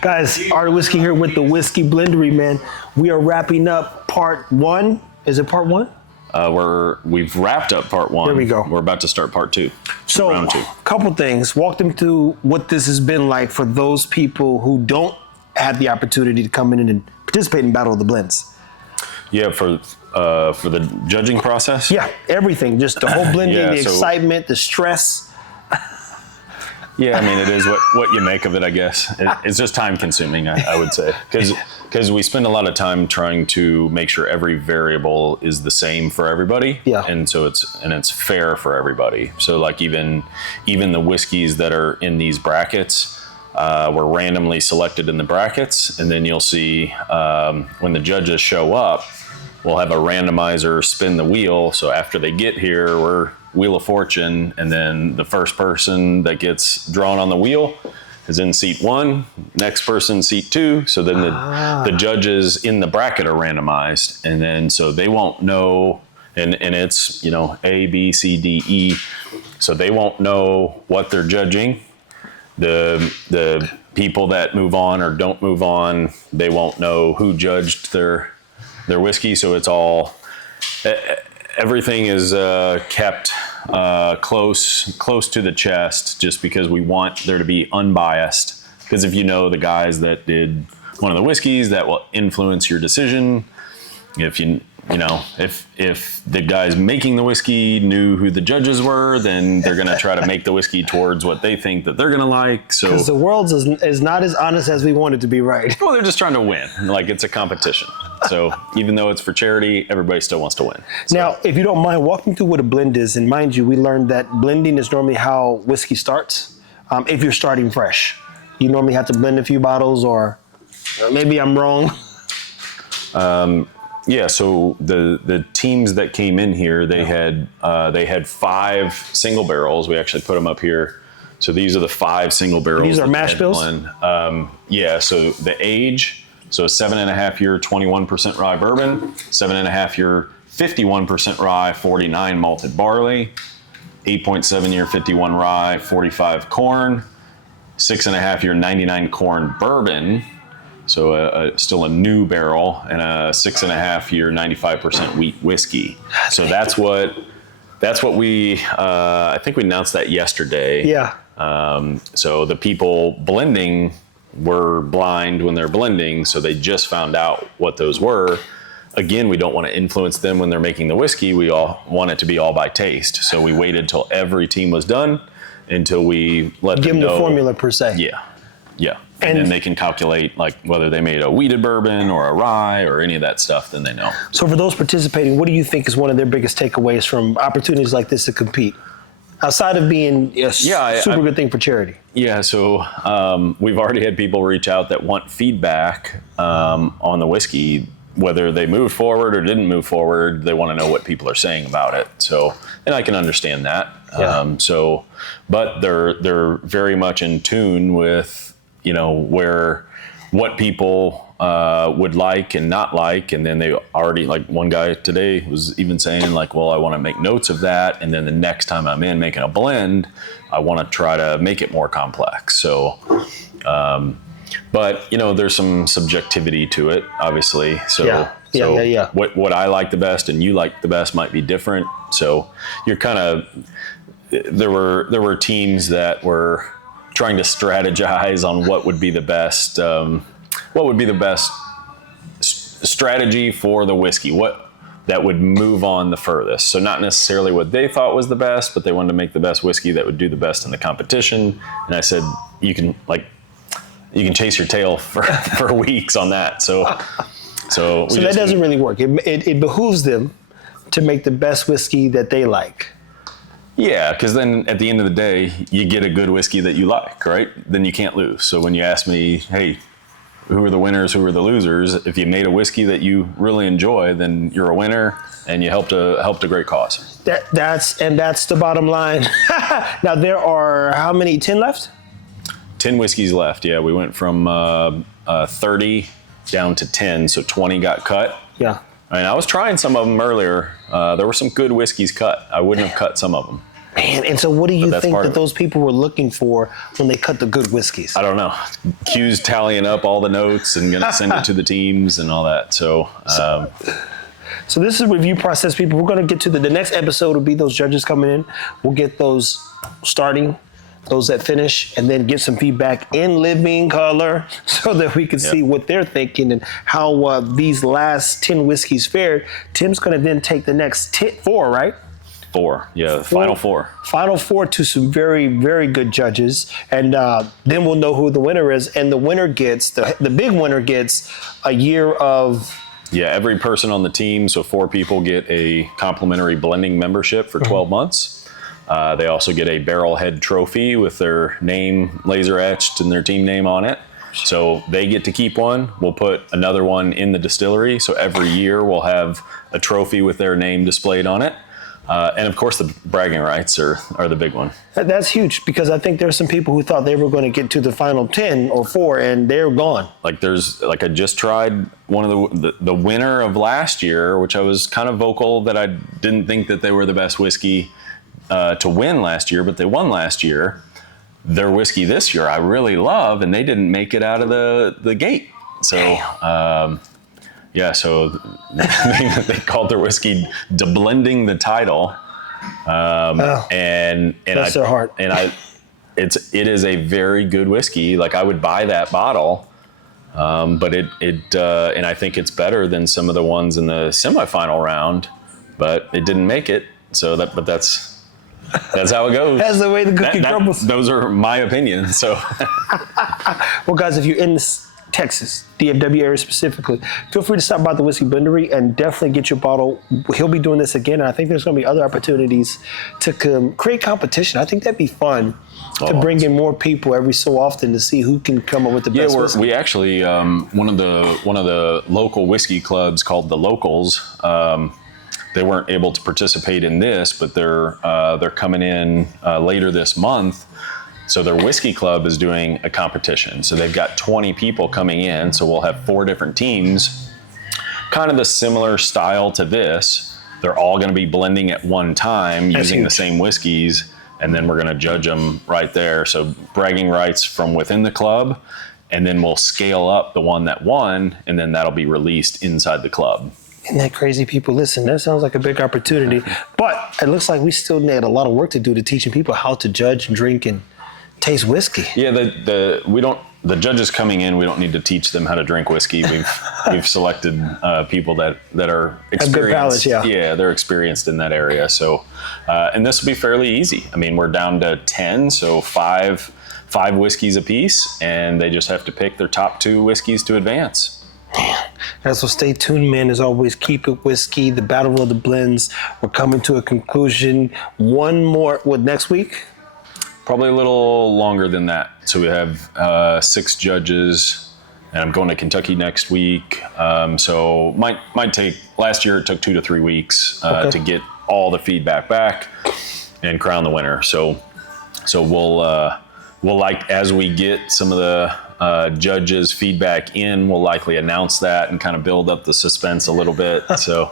Guys, Art Whiskey here with the Whiskey Blendery, man. We are wrapping up part one. Is it part one? We've wrapped up part one. There we go. We're about to start part two. So, round two. Couple things. Walk them through what this has been like for those people who don't have the opportunity to come in and participate in Battle of the Blends. Yeah, for the judging process. Yeah, everything. Just the whole blending, the excitement, the stress. Yeah, I mean, it is what you make of it, I guess. It's just time consuming, I would say. Because we spend a lot of time trying to make sure every variable is the same for everybody. Yeah. And so it's fair for everybody. So like even the whiskeys that are in these brackets were randomly selected in the brackets. And then you'll see when the judges show up, we'll have a randomizer spin the wheel. So after they get here, we're Wheel of Fortune, and then the first person that gets drawn on the wheel is in seat one, next person seat two. So then the judges in the bracket are randomized, and then so they won't know, and it's A, B, C, D, E, so they won't know what they're judging. The people that move on or don't move on, they won't know who judged their whiskey. So it's all. Everything is kept close to the chest, just because we want there to be unbiased. Because if you know the guys that did one of the whiskeys, that will influence your decision. If if the guys making the whiskey knew who the judges were, then they're going to try to make the whiskey towards what they think that they're going to like. So because the world is not as honest as we want it to be, right? Well, they're just trying to win. Like, it's a competition. So even though it's for charity, everybody still wants to win. So. Now, if you don't mind, walk me through what a blend is. And mind you, we learned that blending is normally how whiskey starts. If you're starting fresh, you normally have to blend a few bottles, or maybe I'm wrong. Yeah, so the teams that came in here, they had 5 single barrels. We actually put them up here. So these are the 5 single barrels. These are mash bills? Yeah, so the age, so 7.5 year 21% rye bourbon, 7.5 year 51% rye, 49 malted barley, 8.7 year 51 rye, 45 corn, 6.5 year 99 corn bourbon. So still a new barrel, and a 6.5 year 95% wheat whiskey. So that's what we I think we announced that yesterday. Yeah. So the people blending were blind when they're blending, so they just found out what those were. Again, we don't want to influence them when they're making the whiskey. We all want it to be all by taste. So we waited till every team was done until we let them know. Give them the formula per se. Yeah. And then they can calculate like whether they made a wheated bourbon or a rye or any of that stuff, then they know. So for those participating, what do you think is one of their biggest takeaways from opportunities like this to compete? Outside of being a super good thing for charity. Yeah, so we've already had people reach out that want feedback on the whiskey, whether they moved forward or didn't move forward. They want to know what people are saying about it. So, and I can understand that. Yeah. But they're very much in tune with what people would like and not like. And then they already, like one guy today was even saying like, well, I want to make notes of that. And then the next time I'm in making a blend, I want to try to make it more complex. So, but there's some subjectivity to it, obviously. So, what I like the best and you like the best might be different. So you're there were teams that were trying to strategize on what would be the best strategy for the whiskey, what that would move on the furthest. So not necessarily what they thought was the best, but they wanted to make the best whiskey that would do the best in the competition. And I said, you can chase your tail for weeks on that. So that doesn't really work. It behooves them to make the best whiskey that they like. Yeah, because then at the end of the day, you get a good whiskey that you like, right? Then you can't lose. So when you ask me, hey, who are the winners, who are the losers? If you made a whiskey that you really enjoy, then you're a winner and you helped a great cause. That's the bottom line. Now there are how many? 10 left? 10 whiskeys left. Yeah, we went from 30 down to 10, so 20 got cut. Yeah. I mean, I was trying some of them earlier. There were some good whiskeys cut. I wouldn't have cut some of them. Man, and so what do you that's think part that of it. those people were looking for when they cut the good whiskeys? I don't know. Q's tallying up all the notes and gonna send it to the teams and all that. So So this is a review process, people. We're going to get to the next episode will be those judges coming in. We'll get those starting, those that finish, and then get some feedback in living color so that we can see what they're thinking and how these last 10 whiskeys fared. Tim's going to then take the next 4, right? 4. Yeah, final 4. Final 4 to some very, very good judges. And then we'll know who the winner is. And the winner gets, the big winner gets a year of... Yeah, every person on the team, so 4 people get a complimentary blending membership for 12 months. They also get a barrel head trophy with their name laser etched and their team name on it. So they get to keep one. We'll put another one in the distillery. So every year we'll have a trophy with their name displayed on it. And of course, the bragging rights are the big one. That's huge, because I think there's some people who thought they were going to get to the final 10 or 4 and they're gone. I just tried one of the winner of last year, which I was kind of vocal that I didn't think that they were the best whiskey to win last year, but they won last year. Their whiskey this year I really love, and they didn't make it out of the gate. So yeah, so they called their whiskey "Blending the Title," and bless their heart. And it is a very good whiskey. Like, I would buy that bottle, but and I think it's better than some of the ones in the semifinal round, but it didn't make it. So that's how it goes. That's the way the cookie crumbles. Those are my opinions. So, well, guys, if you're in Texas, DFW area specifically, feel free to stop by the Whiskey Blendery and definitely get your bottle. He'll be doing this again, and I think there's going to be other opportunities to create competition. I think that'd be fun to bring in more people every so often to see who can come up with the best whiskey. We actually one of the local whiskey clubs called the Locals. They weren't able to participate in this, but they're coming in later this month. So their whiskey club is doing a competition. So they've got 20 people coming in. So we'll have 4 different teams, kind of the similar style to this. They're all going to be blending at one time using the same whiskeys, and then we're going to judge them right there. So bragging rights from within the club, and then we'll scale up the one that won, and then that'll be released inside the club. Isn't that crazy, people? Listen, that sounds like a big opportunity, but it looks like we still need a lot of work to do to teaching people how to judge and drink and taste whiskey. Yeah, the judges coming in, we don't need to teach them how to drink whiskey. We've selected people that are experienced. Good palate, they're experienced in that area. So, and this will be fairly easy. I mean, we're down to 10, so five whiskeys apiece, and they just have to pick their top 2 whiskeys to advance. Guys, so stay tuned, man. As always, keep it whiskey. The Battle of the Blends. We're coming to a conclusion. One more, next week? Probably a little longer than that. So we have 6 judges, and I'm going to Kentucky next week. So might take. Last year it took 2 to 3 weeks to get all the feedback back and crown the winner. So we'll as we get some of the judges' feedback in, we'll likely announce that and kind of build up the suspense a little bit. So,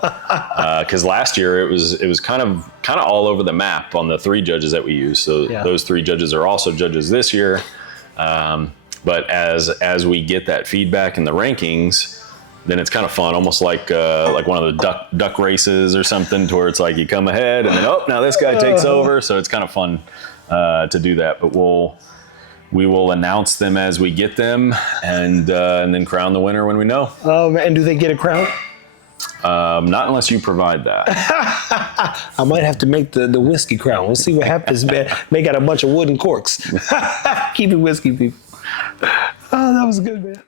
because last year it was kind of all over the map on the 3 judges that we used. So those 3 judges are also judges this year. But as we get that feedback in the rankings, then it's kind of fun, almost like one of the duck races or something, to where it's like you come ahead and then now this guy takes over. So it's kind of fun to do that. But we will announce them as we get them, and then crown the winner when we know. Oh, man, do they get a crown? Not unless you provide that. I might have to make the whiskey crown. We'll see what happens, man. Make out a bunch of wooden corks. Keep it whiskey, people. Oh, that was good, man.